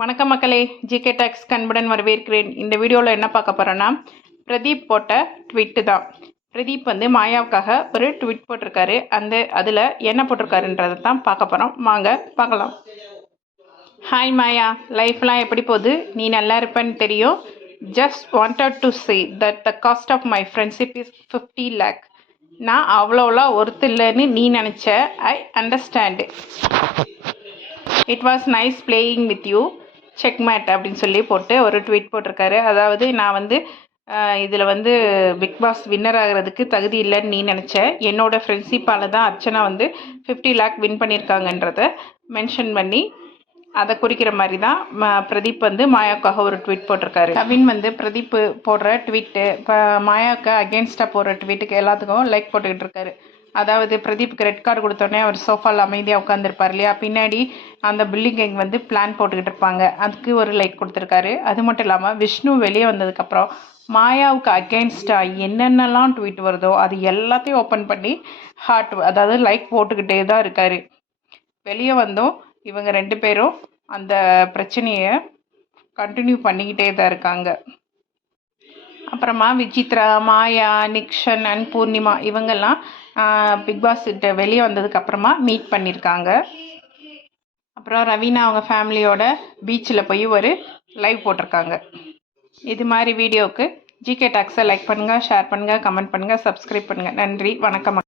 வணக்கம் மக்களே, GK tax அன்புடன் வரவேற்கிறேன். இந்த வீடியோவில் என்ன பார்க்க போகிறோன்னா, பிரதீப் போட்ட ட்வீட்டு தான். பிரதீப் மாயாவுக்காக ஒரு ட்வீட் போட்டிருக்காரு. அதில் என்ன போட்டிருக்காருன்றதை தான் பார்க்க போகிறோம். வாங்க பார்க்கலாம். ஹாய் மாயா, லைஃப்லாம் எப்படி போகுது? நீ நல்லா இருப்பேன்னு தெரியும். Just wanted to say that the cost of my friendship is 50 lakh. நான் அவ்வளோலாம் ஒர்த் இல்லைன்னு நீ நினச்ச. I understand. It was nice playing with you. Checkmate அப்படின்னு சொல்லி போட்டு ஒரு ட்வீட் போட்டிருக்காரு. அதாவது நான் இதில் பிக் பாஸ் வின்னர் ஆகிறதுக்கு தகுதி இல்லைன்னு நீ நினச்ச. என்னோடய ஃப்ரெண்ட்ஷிப்பால் தான் அர்ச்சனா 50 lakh வின் பண்ணியிருக்காங்கன்றத மென்ஷன் பண்ணி அதை குறிக்கிற மாதிரி தான் பிரதீப் மாயாவுக்காக ஒரு ட்வீட் போட்டிருக்காரு. கவின் பிரதீப் போடுற ட்வீட்டு, இப்போ மாயாவுக்கு அகேன்ஸ்டாக போடுற ட்வீட்டுக்கு எல்லாத்துக்கும் லைக் போட்டுக்கிட்டு இருக்காரு. அதாவது பிரதீப்புக்கு ரெட் கார்டு கொடுத்தோடனே அவர் சோஃபாவில் அமைதியாக உட்காந்துருப்பார் இல்லையா, பின்னாடி அந்த பில்டிங் கேங் பிளான் போட்டுக்கிட்டு இருப்பாங்க, அதுக்கு ஒரு லைக் கொடுத்துருக்காரு. அது மட்டும் இல்லாமல் விஷ்ணு வெளியே வந்ததுக்கப்புறம் மாயாவுக்கு அகேன்ஸ்டாக என்னென்னலாம் ட்வீட் வருதோ அது எல்லாத்தையும் ஓப்பன் பண்ணி ஹார்ட், அதாவது லைக் போட்டுக்கிட்டே தான் இருக்கார். வெளியே வந்தோம் இவங்க 2 பேரும் அந்த பிரச்சனையை கண்டினியூ பண்ணிக்கிட்டே தான் இருக்காங்க. அப்புறமா விசித்ரா, மாயா, நிக்ஷன் அண்ட் பூர்ணிமா இவங்கெல்லாம் பிக் பாஸ் கிட்ட வெளியே வந்ததுக்கப்புறமா மீட் பண்ணியிருக்காங்க. அப்புறம் ரவீனா அவங்க ஃபேமிலியோட பீச்சில் போய் ஒரு லைவ் போட்டிருக்காங்க. இது மாதிரி வீடியோவுக்கு ஜிகே டாக்ஸை லைக் பண்ணுங்கள், ஷேர் பண்ணுங்கள், கமெண்ட் பண்ணுங்கள், சப்ஸ்கிரைப் பண்ணுங்கள். நன்றி, வணக்கம்.